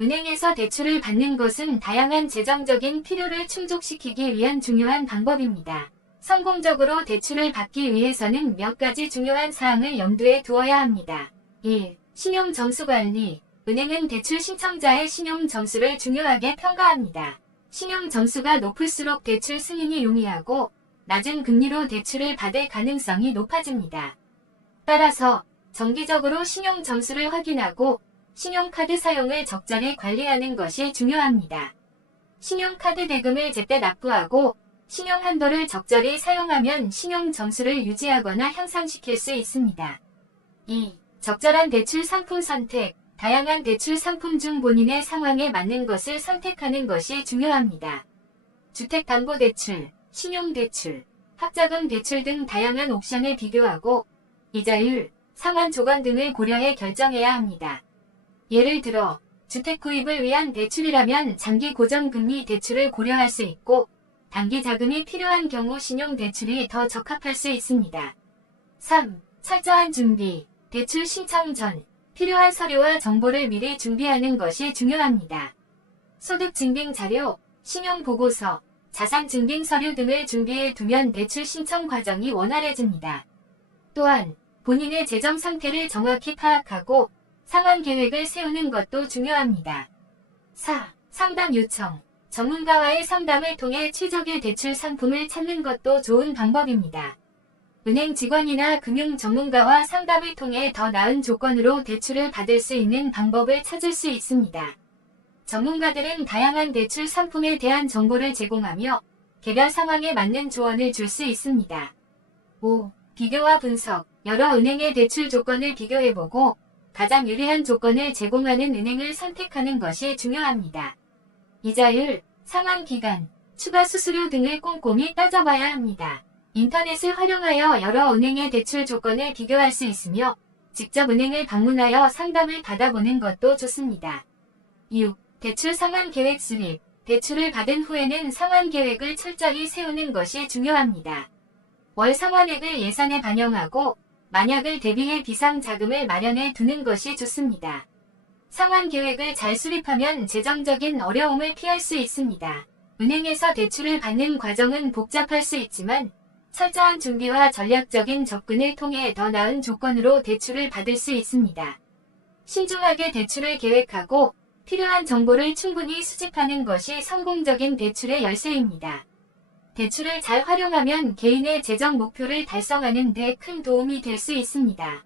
은행에서 대출을 받는 것은 다양한 재정적인 필요를 충족시키기 위한 중요한 방법입니다. 성공적으로 대출을 받기 위해서는 몇 가지 중요한 사항을 염두에 두어야 합니다. 1. 신용점수관리. 은행은 대출 신청자의 신용점수를 중요하게 평가합니다. 신용점수가 높을수록 대출 승인이 용이하고 낮은 금리로 대출을 받을 가능성이 높아집니다. 따라서 정기적으로 신용점수를 확인하고 신용카드 사용을 적절히 관리하는 것이 중요합니다. 신용카드 대금을 제때 납부하고 신용한도를 적절히 사용하면 신용점수를 유지하거나 향상시킬 수 있습니다. 2. 적절한 대출 상품 선택. 다양한 대출 상품 중 본인의 상황에 맞는 것을 선택하는 것이 중요합니다. 주택담보대출, 신용대출, 학자금 대출 등 다양한 옵션을 비교하고 이자율, 상환 조건 등을 고려해 결정해야 합니다. 예를 들어 주택 구입을 위한 대출이라면 장기 고정금리 대출을 고려할 수 있고 단기 자금이 필요한 경우 신용대출이 더 적합할 수 있습니다. 3. 철저한 준비. 대출 신청 전 필요한 서류와 정보를 미리 준비하는 것이 중요합니다. 소득증빙자료, 신용보고서, 자산증빙서류 등을 준비해 두면 대출 신청 과정이 원활해집니다. 또한 본인의 재정 상태를 정확히 파악하고 상환 계획을 세우는 것도 중요합니다. 4. 상담 요청. 전문가와의 상담을 통해 최적의 대출 상품을 찾는 것도 좋은 방법입니다. 은행 직원이나 금융 전문가와 상담을 통해 더 나은 조건으로 대출을 받을 수 있는 방법을 찾을 수 있습니다. 전문가들은 다양한 대출 상품에 대한 정보를 제공하며 개별 상황에 맞는 조언을 줄 수 있습니다. 5. 비교와 분석. 여러 은행의 대출 조건을 비교해보고 가장 유리한 조건을 제공하는 은행을 선택하는 것이 중요합니다. 이자율, 상환 기간, 추가 수수료 등을 꼼꼼히 따져봐야 합니다. 인터넷을 활용하여 여러 은행의 대출 조건을 비교할 수 있으며 직접 은행을 방문하여 상담을 받아보는 것도 좋습니다. 6. 대출 상환 계획 수립. 대출을 받은 후에는 상환 계획을 철저히 세우는 것이 중요합니다. 월 상환액을 예산에 반영하고 만약을 대비해 비상자금을 마련해 두는 것이 좋습니다. 상환 계획을 잘 수립하면 재정적인 어려움을 피할 수 있습니다. 은행에서 대출을 받는 과정은 복잡할 수 있지만 철저한 준비와 전략적인 접근을 통해 더 나은 조건으로 대출을 받을 수 있습니다. 신중하게 대출을 계획하고 필요한 정보를 충분히 수집하는 것이 성공적인 대출의 열쇠입니다. 대출을 잘 활용하면 개인의 재정 목표를 달성하는 데 큰 도움이 될 수 있습니다.